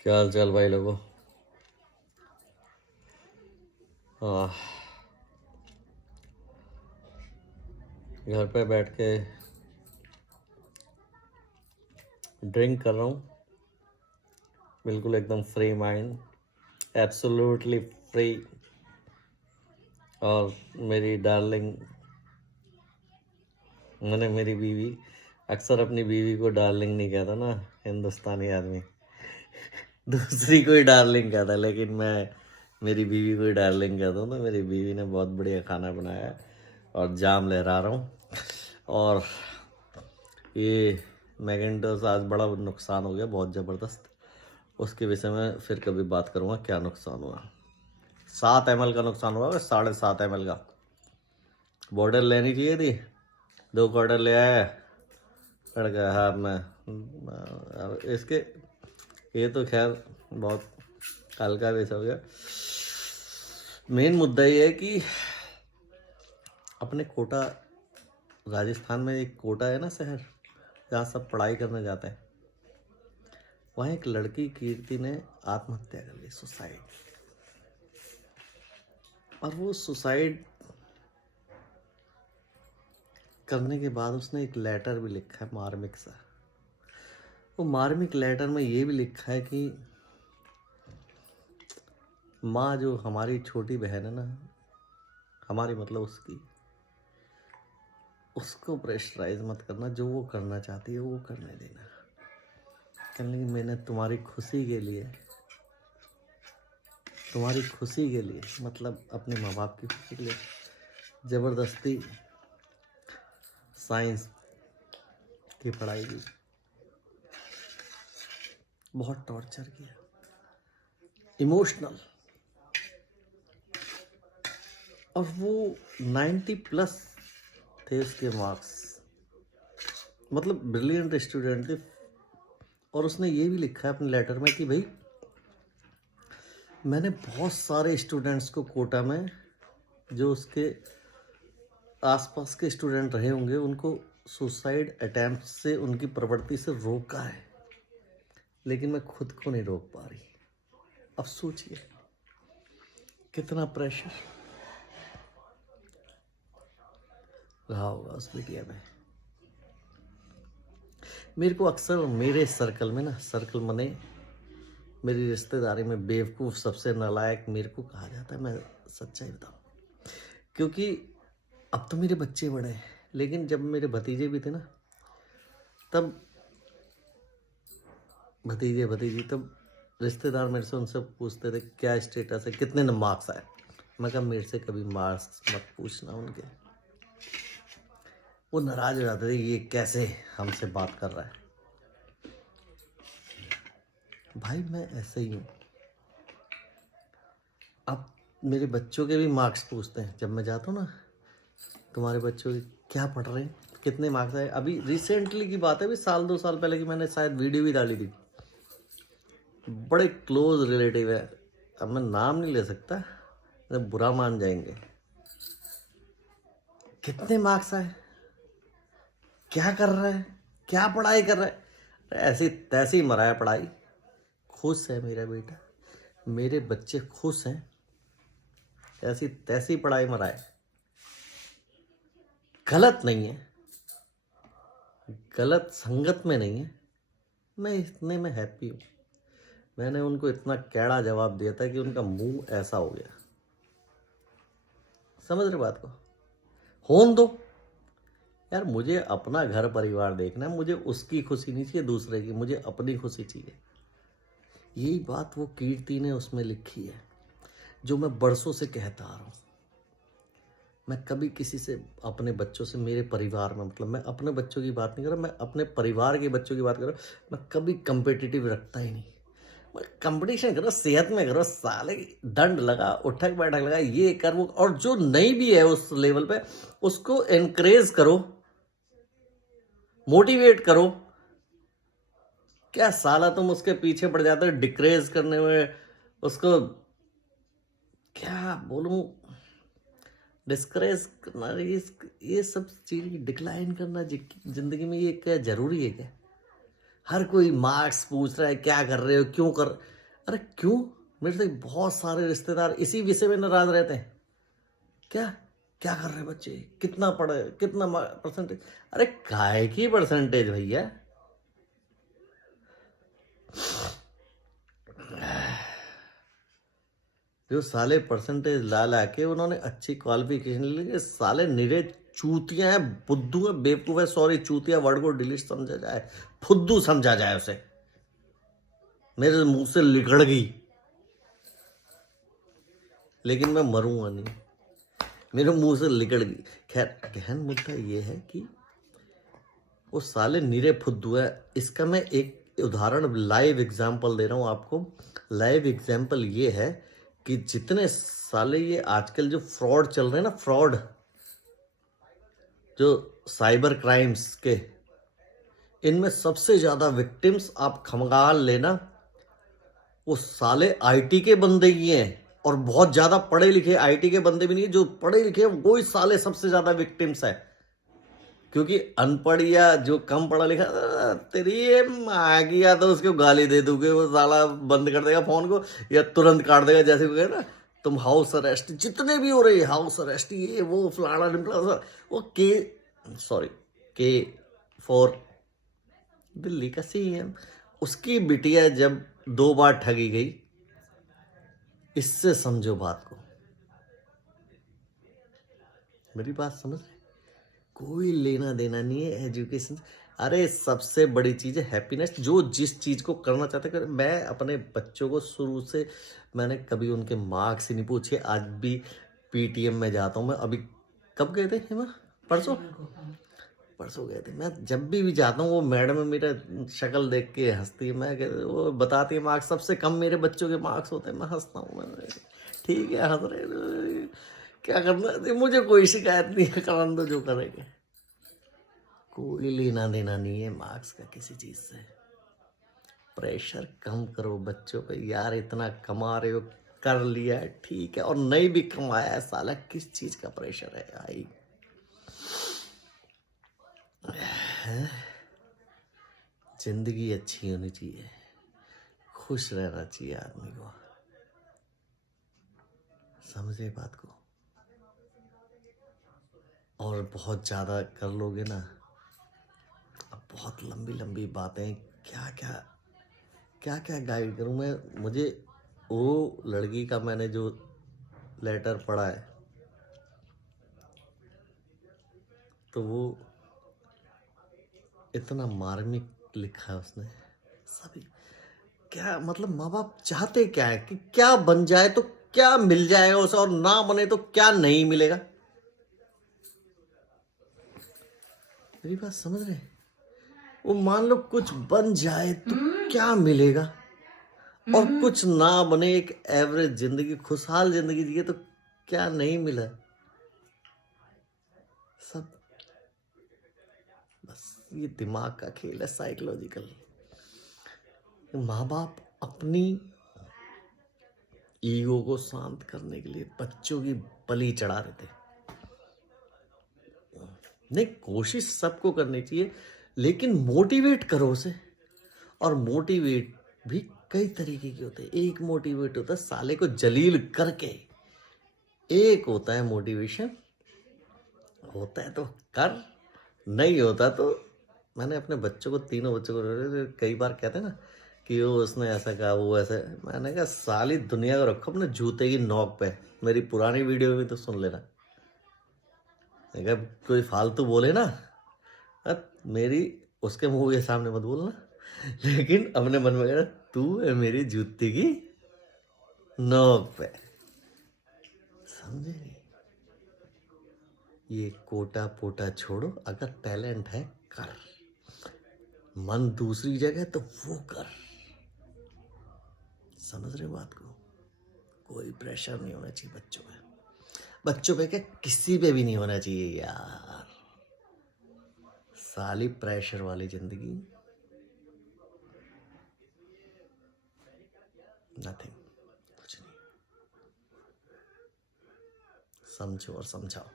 क्या हाल चाल भाई लोगों। आह, घर पे बैठ के ड्रिंक कर रहा हूँ, बिल्कुल एकदम फ्री माइंड, एब्सोल्युटली फ्री। और मेरी डार्लिंग, मैंने मेरी बीवी, अक्सर अपनी बीवी को डार्लिंग नहीं कहता ना हिंदुस्तानी आदमी, दूसरी कोई डार्लिंग कहता, लेकिन मैं मेरी बीवी को डार्लिंग कहता हूँ। तो मेरी बीवी ने बहुत बढ़िया खाना बनाया है और जाम लहरा रहा हूँ। और ये मैकेंटोस आज बड़ा नुकसान हो गया, बहुत ज़बरदस्त। उसके विषय में फिर कभी बात करूँगा क्या नुकसान हुआ। 7 ml का नुकसान हुआ, 7.5 ml का। बॉर्डर लेनी चाहिए थी, 2 क्वार्टर ले आया पड़ गया। हाँ मैं अब इसके, ये तो खैर बहुत हल्का विषय हो गया। मेन मुद्दा ये है कि अपने कोटा, राजस्थान में एक कोटा है ना शहर, जहाँ सब पढ़ाई करने जाते हैं, वहाँ एक लड़की कीर्ति ने आत्महत्या कर ली, सुसाइड। और वो सुसाइड करने के बाद उसने एक लेटर भी लिखा है, मार्मिक सा। वो मार्मिक लेटर में ये भी लिखा है कि माँ, जो हमारी छोटी बहन है ना, हमारी मतलब उसकी, उसको प्रेशराइज मत करना, जो वो करना चाहती है वो करने देना। कहने लगी मैंने तुम्हारी खुशी के लिए, तुम्हारी खुशी के लिए, मतलब अपने माँ बाप की खुशी के लिए ज़बरदस्ती साइंस की पढ़ाई की, बहुत टॉर्चर किया, इमोशनल। और वो 90+ थे उसके मार्क्स, मतलब ब्रिलियंट स्टूडेंट थे। और उसने ये भी लिखा है अपने लेटर में कि भाई मैंने बहुत सारे स्टूडेंट्स को कोटा में, जो उसके आसपास के स्टूडेंट रहे होंगे, उनको सुसाइड अटैम्प्ट से, उनकी प्रवृत्ति से रोका है, लेकिन मैं खुद को नहीं रोक पा रही। अब सोचिए कितना प्रेशर रहा होगा उस बिटिया में। मेरे को अक्सर मेरे सर्कल में ना, सर्कल मने मेरी रिश्तेदारी में, बेवकूफ़, सबसे नालायक मेरे को कहा जाता है। मैं सच्चाई बताऊं, क्योंकि अब तो मेरे बच्चे बड़े हैं, लेकिन जब मेरे भतीजे भी थे ना, तब भतीजी, तब रिश्तेदार मेरे से उनसे पूछते थे क्या स्टेटस है, कितने मार्क्स आए। मैं कहा मेरे से कभी मार्क्स मत पूछना उनके। वो नाराज हो जाते थे, ये कैसे हमसे बात कर रहा है। भाई मैं ऐसे ही हूँ। अब मेरे बच्चों के भी मार्क्स पूछते हैं जब मैं जाता हूँ ना, तुम्हारे बच्चों के क्या पढ़ रहे हैं, कितने मार्क्स आए। अभी रिसेंटली की बात है, अभी 1-2 साल पहले की, मैंने शायद वीडियो भी डाली थी। बड़े क्लोज रिलेटिव है, अब मैं नाम नहीं ले सकता, तो बुरा मान जाएंगे। कितने मार्क्स आए, क्या कर रहा है, क्या पढ़ाई कर रहा है। ऐसी तैसी मरा है पढ़ाई। खुश है मेरा बेटा, मेरे बच्चे खुश हैं, ऐसी तैसी पढ़ाई मरा है। गलत नहीं है, गलत संगत में नहीं है, मैं इतने में हैप्पी हूँ। मैंने उनको इतना कैड़ा जवाब दिया था कि उनका मुंह ऐसा हो गया। समझ रहे बात को, होन दो यार, मुझे अपना घर परिवार देखना है, मुझे उसकी खुशी नहीं चाहिए दूसरे की, मुझे अपनी खुशी चाहिए। यही बात वो कीर्ति ने उसमें लिखी है, जो मैं बरसों से कहता आ रहा हूँ। मैं कभी किसी से, अपने बच्चों से, मेरे परिवार में, मतलब मैं अपने बच्चों की बात नहीं कर रहा, मैं अपने परिवार के बच्चों की बात कर रहा हूँ। मैं कभी कंपेटिटिव रखता ही नहीं। मैं कंपटीशन करो, सेहत में करो, साले दंड लगा, उठक बैठक लगा, ये कर वो। और जो नहीं भी है उस लेवल पे, उसको एनकरेज करो, मोटिवेट करो। क्या साला तुम उसके पीछे पड़ जाते हो डिक्रेज करने में, उसको क्या बोलूं, डिस्करेज करना, ये सब चीज डिक्लाइन करना जिंदगी में, ये क्या जरूरी है क्या। हर कोई मार्क्स पूछ रहा है, क्या कर रहे हो, क्यों कर, अरे क्यों? मेरे से बहुत सारे रिश्तेदार इसी विषय में नाराज रहते हैं। क्या क्या कर रहे बच्चे, कितना पढ़े, कितना परसेंटेज? अरे काहे की परसेंटेज भैया? जो साले परसेंटेज ला ला के उन्होंने अच्छी क्वालिफिकेशन ली, साले निरे चूतियां हैं, बुद्धू है, बेवकूफ है। सॉरी, चूतिया वर्ड को डिलीट समझा जाए, फुद्दू समझा जाए उसे। मेरे मुंह से लिकड़ गई, लेकिन मैं मरूंगा नहीं, मेरे मुंह से लिकड़ गई। खैर, गहन मुद्दा ये है कि वो साले निरे फुद्दू है। इसका मैं एक उदाहरण, लाइव एग्जाम्पल दे रहा हूँ आपको। लाइव एग्जाम्पल ये है कि जितने साले ये आजकल जो फ्रॉड चल रहे हैं ना, फ्रॉड जो साइबर क्राइम्स के, इनमें सबसे ज्यादा विक्टिम्स आप खंगाल लेना, वो साले आईटी के बंदे ही हैं। और बहुत ज्यादा पढ़े लिखे आईटी के बंदे भी नहीं, जो पढ़े लिखे वो ही साले सबसे ज्यादा विक्टिम्स है। क्योंकि अनपढ़ या जो कम पढ़ा लिखा, तेरी ये माँ की, या तो उसको गाली दे दोगे, वो साला बंद कर देगा फोन को या तुरंत काट देगा। जैसे वो ना, तुम हाउस अरेस्ट, जितने भी हो रहे हाउस अरेस्ट, ये वो फलाना ढिमका, वो के, सॉरी, के फॉर दिल्ली का सीएम, उसकी बिटिया जब 2 बार ठगी गई, इससे समझो बात को। मेरी बात समझ, कोई लेना देना नहीं है एजुकेशन। अरे सबसे बड़ी चीज है हैप्पीनेस। जो जिस चीज को करना चाहते कर, मैं अपने बच्चों को शुरू से, मैंने कभी उनके मार्क्स ही नहीं पूछे। आज भी पीटीएम में जाता हूँ मैं। अभी कब गए थे हिमा? परसों परसों गए थे। मैं जब भी जाता हूँ, वो मैडम मेरा शक्ल देख के हंसती है। मैं वो बताती है मार्क्स सबसे कम मेरे बच्चों के मार्क्स होते हैं। मैं हंसता हूँ, मैं ठीक है, हंस रहे, क्या करना है? मुझे कोई शिकायत नहीं है, करन दो जो करेंगे। कोई लेना देना नहीं है मार्क्स का किसी चीज से। प्रेशर कम करो बच्चों पे यार, इतना कमा रहे हो, कर लिया है ठीक है, और नहीं भी कमाया है, साला किस चीज का प्रेशर है भाई? जिंदगी अच्छी होनी चाहिए, खुश रहना चाहिए आदमी को, समझे बात को। और बहुत ज्यादा कर लोगे ना, अब बहुत लंबी लंबी बातें, क्या क्या क्या क्या गाइड करूं मैं। मुझे वो लड़की का मैंने जो लेटर पढ़ा है, तो वो इतना मार्मिक लिखा है उसने। सभी क्या मतलब, माँ बाप चाहते क्या है कि क्या बन जाए तो क्या मिल जाएगा उसे, और ना बने तो क्या नहीं मिलेगा। मेरी बात समझ रहे? वो मान लो कुछ बन जाए तो क्या मिलेगा, और कुछ ना बने, एक एवरेज जिंदगी, खुशहाल जिंदगी जिए तो क्या नहीं मिला। सब बस ये दिमाग का खेल है, साइकोलॉजिकल। माँ बाप अपनी ईगो को शांत करने के लिए बच्चों की बलि चढ़ा देते। नहीं, कोशिश सबको करनी चाहिए, लेकिन मोटिवेट करो उसे। और मोटिवेट भी कई तरीके के होते हैं। एक मोटिवेट होता है साले को जलील करके, एक होता है मोटिवेशन, होता है तो कर, नहीं होता तो, मैंने अपने बच्चों को, तीनों बच्चों को, कई बार कहते हैं ना कि वो उसने ऐसा कहा, वो ऐसा, मैंने कहा साली दुनिया को रखो अपने जूते की नोक पे। मेरी पुरानी वीडियो भी तो सुन लेना। अगर कोई फालतू बोले ना, मेरी उसके मुंह के सामने मत बोलना, लेकिन अपने मन में कहना, तू है मेरी जूती की नोक पे, समझे? ये कोटा पोटा छोड़ो, अगर टैलेंट है कर, मन दूसरी जगह तो वो कर। समझ रहे बात को? कोई प्रेशर नहीं होना चाहिए बच्चों पे। बच्चों पे क्या, किसी पे भी नहीं होना चाहिए यार। साली प्रेशर वाली जिंदगी, नथिंग, कुछ नहीं। समझो और समझाओ।